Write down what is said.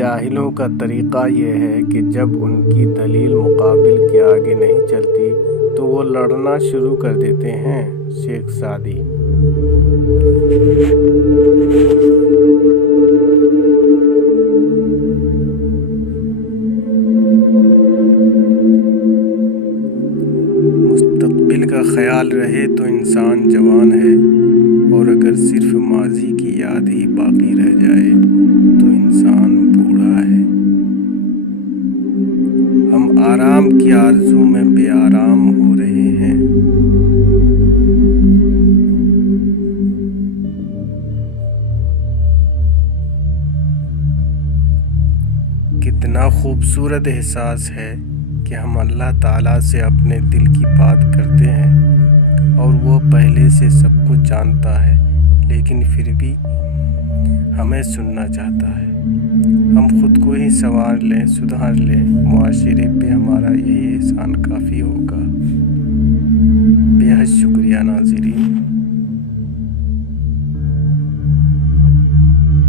جاہلوں کا طریقہ یہ ہے کہ جب ان کی دلیل مقابل کے آگے نہیں چلتی تو وہ لڑنا شروع کر دیتے ہیں۔ شیخ سعدی۔ مستقبل کا خیال رہے تو انسان جوان ہے، اور اگر صرف ماضی کی یاد ہی باقی رہ جائے تو انسان بوڑھا ہے۔ ہم آرام کی آرزو میں بے آرام ہو رہے ہیں۔ کتنا خوبصورت احساس ہے کہ ہم اللہ تعالیٰ سے اپنے دل کی بات کرتے ہیں اور وہ پہلے سے سب کچھ جانتا ہے، لیکن پھر بھی ہمیں سننا چاہتا ہے۔ ہم خود کو ہی سنوار لیں، سدھار لیں، معاشرے پہ ہمارا یہی احسان کافی ہوگا۔ بے حد شکریہ ناظرین۔